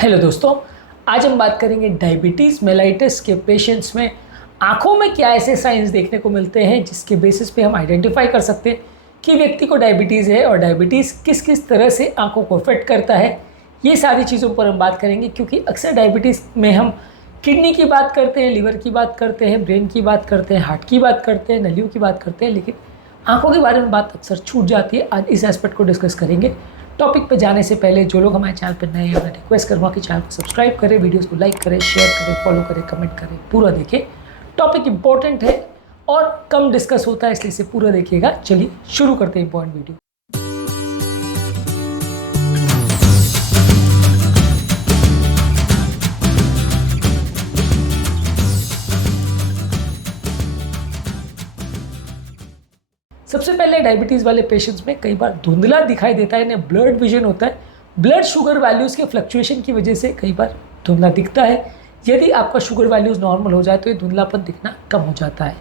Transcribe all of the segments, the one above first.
Hello दोस्तों, आज हम बात करेंगे डायबिटीज़ मेलाइटिस के पेशेंट्स में आँखों में क्या ऐसे साइंस देखने को मिलते हैं जिसके बेसिस पे हम आइडेंटिफाई कर सकते हैं कि व्यक्ति को डायबिटीज़ है और डायबिटीज़ किस किस तरह से आँखों को अफेक्ट करता है। ये सारी चीज़ों पर हम बात करेंगे क्योंकि अक्सर डायबिटीज़ में हम किडनी की बात करते हैं, लिवर की बात करते हैं, ब्रेन की बात करते हैं, हार्ट की बात करते हैं, नलियों की बात करते हैं, लेकिन आँखों के बारे में बात अक्सर छूट जाती है। आज इस एस्पेक्ट को डिस्कस करेंगे। टॉपिक पे जाने से पहले जो लोग हमारे चैनल पर नए हैं उन्हें रिक्वेस्ट करूँगा कि चैनल को सब्सक्राइब करें, वीडियोस को लाइक करें, शेयर करें, फॉलो करें, कमेंट करें, पूरा देखें। टॉपिक इंपॉर्टेंट है और कम डिस्कस होता है, इसलिए इसे पूरा देखिएगा। चलिए शुरू करते हैं इंपॉर्टेंट वीडियो। सबसे पहले डायबिटीज़ वाले पेशेंट्स में कई बार धुंधला दिखाई देता है, इन्हें ब्लर्ड विजन होता है। ब्लड शुगर वैल्यूज़ के फ्लक्चुएशन की वजह से कई बार धुंधला दिखता है। यदि आपका शुगर वैल्यूज़ नॉर्मल हो जाए तो ये धुंधलापन दिखना कम हो जाता है।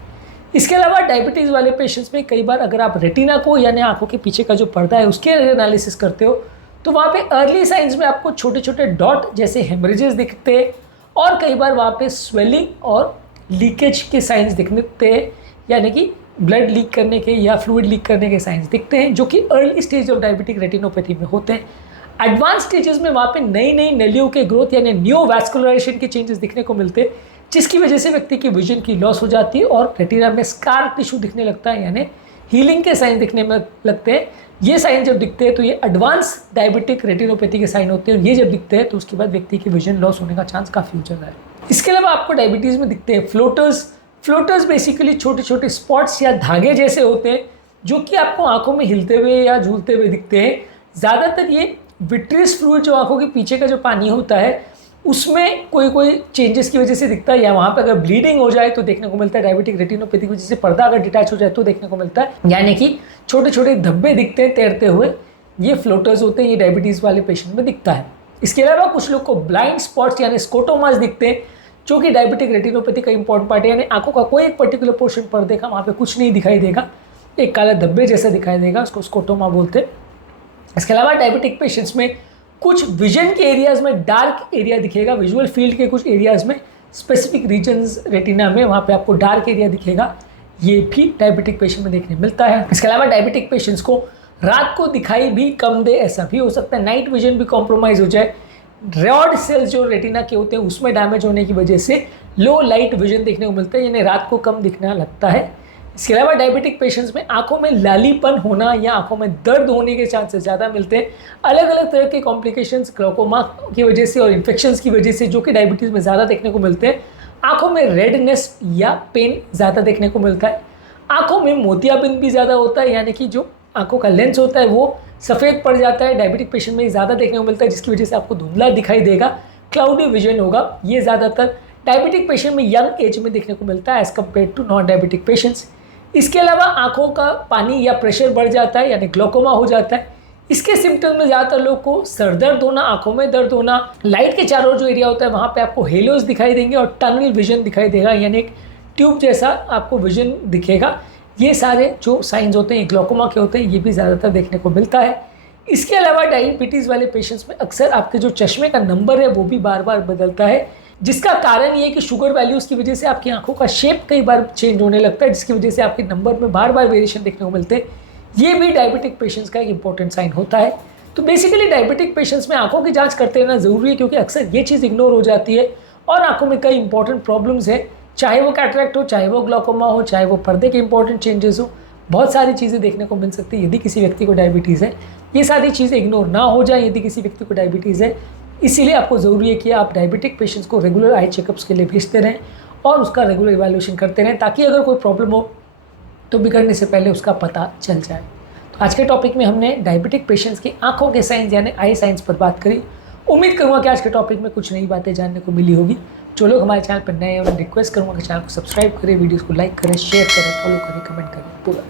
इसके अलावा डायबिटीज़ वाले पेशेंट्स में कई बार अगर आप रेटिना को यानी आंखों के पीछे का जो पर्दा है उसके एनालिसिस करते हो तो वहाँ पे अर्ली साइंस में आपको छोटे छोटे डॉट जैसे हेमरेजेस दिखते हैं और कई बार वहाँ पे स्वेलिंग और लीकेज के साइंस दिखते हैं, यानी कि ब्लड लीक करने के या फ्लूइड लीक करने के साइंस दिखते हैं, जो कि early stage of diabetic retinopathy में होते हैं। एडवांस स्टेजेस में वहाँ पे नई नई नलियों के ग्रोथ यानी नियोवैस्कुलराइजेशन के चेंजेस दिखने को मिलते हैं, जिसकी वजह से व्यक्ति की विजन की लॉस हो जाती है और रेटिना में स्कार टिश्यू दिखने लगता है, यानी हीलिंग के साइन दिखने में लगते हैं। ये साइन जब दिखते हैं तो ये एडवांस डायबिटिक रेटिनोपैथी के साइन होते हैं और ये जब दिखते हैं तो उसके बाद व्यक्ति की विजन लॉस होने का चांस काफ़ी हो जाता है। इसके अलावा आपको डायबिटीज़ में दिखते हैं फ्लोटर्स बेसिकली छोटे छोटे स्पॉट्स या धागे जैसे होते हैं जो कि आपको आंखों में हिलते हुए या झूलते हुए दिखते हैं। ज़्यादातर ये विट्रियस फ्लूइड जो आंखों के पीछे का जो पानी होता है उसमें कोई चेंजेस की वजह से दिखता है, या वहाँ पे अगर ब्लीडिंग हो जाए तो देखने को मिलता है। डायबिटिक रेटिनोपैथी की वजह से पर्दा अगर डिटैच हो जाए तो देखने को मिलता है, यानी कि छोटे छोटे धब्बे दिखते हैं तैरते हुए। ये फ्लोटर्स होते हैं, ये डायबिटीज़ वाले पेशेंट में दिखता है। इसके अलावा कुछ लोग को ब्लाइंड स्पॉट्स यानी स्कोटोमास दिखते हैं, जो कि डायबिटिक रेटिनोपैथी का इंपॉर्टेंट पार्ट है, यानी आंखों का कोई एक पर्टिकुलर पोर्शन पर्दे का वहाँ पे कुछ नहीं दिखाई देगा, एक काला धब्बे जैसा दिखाई देगा, उसको स्कोटोमा बोलते हैं। इसके अलावा डायबिटिक पेशेंट्स में कुछ विजन के एरियाज़ में डार्क एरिया दिखेगा, विजुअल फील्ड के कुछ एरियाज़ में स्पेसिफिक रीजन्स रेटिना में वहाँ पे आपको डार्क एरिया दिखेगा, ये भी डायबिटिक पेशेंट में देखने मिलता है। इसके अलावा डायबिटिक पेशेंट्स को रात को दिखाई भी कम दे, ऐसा भी हो सकता है। नाइट विजन भी कॉम्प्रोमाइज़ हो जाए, रॉड सेल्स जो रेटिना के होते हैं उसमें डैमेज होने की वजह से लो लाइट विजन देखने को मिलता है, यानी रात को कम दिखना लगता है। इसके अलावा डायबिटिक पेशेंट्स में आंखों में लालीपन होना या आंखों में दर्द होने के चांसेस ज़्यादा मिलते हैं। अलग अलग तरह के कॉम्प्लिकेशंस ग्लूकोमा की वजह से और इन्फेक्शंस की वजह से जो कि डायबिटीज़ में ज़्यादा देखने को मिलते हैं। आंखों में रेडनेस या पेन ज़्यादा देखने को मिलता है। आंखों में मोतियाबिंद भी ज़्यादा होता है, यानी कि जो आंखों का लेंस होता है वो सफ़ेद पड़ जाता है। डायबिटिक पेशेंट में ज़्यादा देखने को मिलता है, जिसकी वजह से आपको धुंधला दिखाई देगा, क्लाउडी विजन होगा। ये ज़्यादातर डायबिटिक पेशेंट में यंग एज में देखने को मिलता है as compared to non diabetic patients. इसके अलावा आंखों का पानी या प्रेशर बढ़ जाता है, यानी ग्लूकोमा हो जाता है। इसके सिम्टम में ज़्यादातर लोग को सर दर्द होना, आंखों में दर्द होना, लाइट के चारों जो एरिया होता है वहाँ पे आपको हेलोज दिखाई देंगे और टनल विजन दिखाई देगा, यानी एक ट्यूब जैसा आपको विजन दिखेगा। ये सारे जो साइंस होते हैं ग्लूकोमा के होते हैं, ये भी ज़्यादातर देखने को मिलता है। इसके अलावा डायबिटीज़ वाले पेशेंट्स में अक्सर आपके जो चश्मे का नंबर है वो भी बार बार बदलता है, जिसका कारण ये है कि शुगर वैल्यूज़ की वजह से आपकी आंखों का शेप कई बार चेंज होने लगता है, जिसकी वजह से आपके नंबर में बार बार वेरिएशन देखने को मिलते हैं। ये भी डायबिटिक पेशेंट्स का एक इंपॉर्टेंट साइन होता है। तो बेसिकली डायबिटिक पेशेंट्स में आंखों की जाँच करते रहना ज़रूरी है, क्योंकि अक्सर ये चीज़ इग्नोर हो जाती है और आंखों में कई इंपॉर्टेंट प्रॉब्लम्स है, चाहे वो कैटरेक्ट हो, चाहे वो ग्लूकोमा हो, चाहे वो पर्दे के इंपॉर्टेंट चेंजेस हो। बहुत सारी चीज़ें देखने को मिल सकती है यदि किसी व्यक्ति को डायबिटीज़ है। ये सारी चीज़ें इग्नोर ना हो जाए यदि किसी व्यक्ति को डायबिटीज़ है। इसीलिए आपको ज़रूरी है कि आप डायबिटिक पेशेंट्स को रेगुलर आई चेकअप्स के लिए भेजते रहें और उसका रेगुलर इवैल्यूएशन करते रहें, ताकि अगर कोई प्रॉब्लम हो तो बिगड़ने से पहले उसका पता चल जाए। तो आज के टॉपिक में हमने डायबिटिक पेशेंट्स की आँखों के साइंस यानी आई साइंस पर बात करी। उम्मीद करूँगा कि आज के टॉपिक में कुछ नई बातें जानने को मिली होगी। जो लोग हमारे चैनल पर नए हैं उन्हें रिक्वेस्ट करूँगा कि चैनल को सब्सक्राइब करें, वीडियोज़ को लाइक करें, शेयर करें, फॉलो करें, कमेंट करें, पूरा।